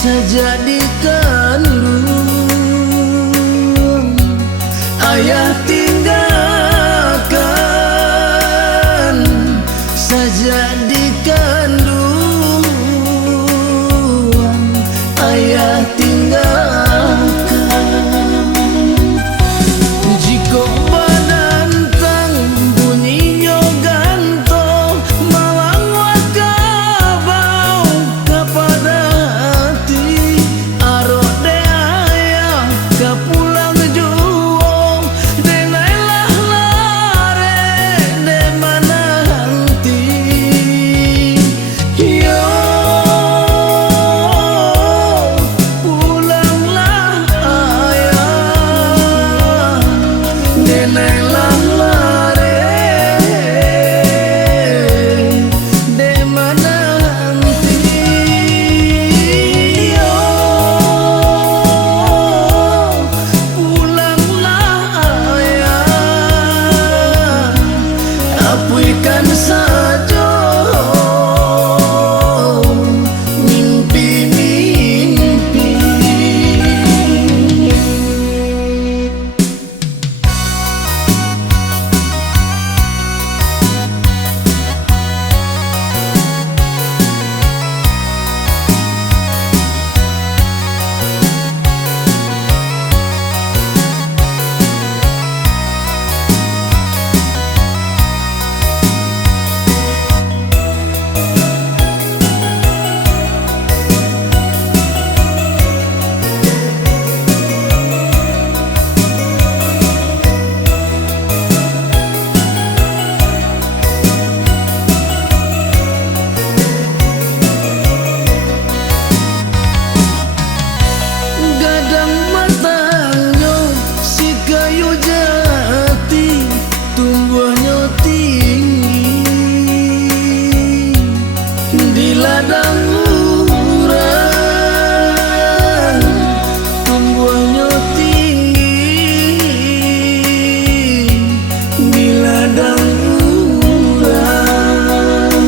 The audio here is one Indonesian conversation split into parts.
saja dikandung. Ayah tinggalkan saja dikandung. Ayah tinggalkan. Jika banantang bunyinya gantung, melangwat kabau kepada hati. Arok de ayah ke pulang juang, denailah lare de mana henti. Yo pulanglah ayah, denailah lare de mana henti. Yo pulanglah ayah, apuikan saja mimpi-mimpi. Gadang matanya si kayu jati, tumbuhnya tinggi di ladang urang. Tumbuhnya tinggi di ladang urang.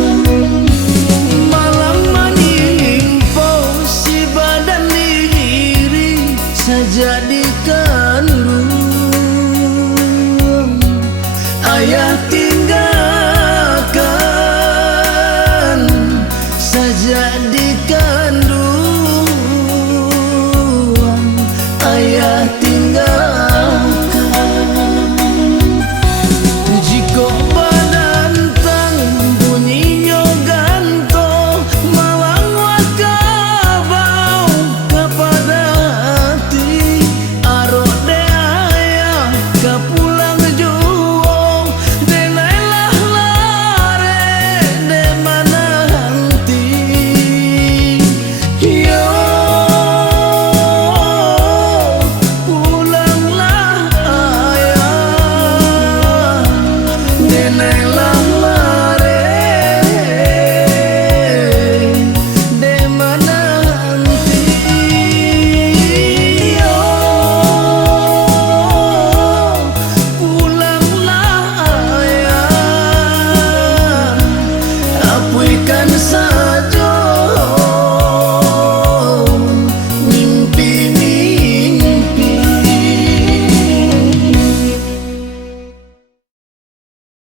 Malam menimpa si badan diri saja dikandung. Ayah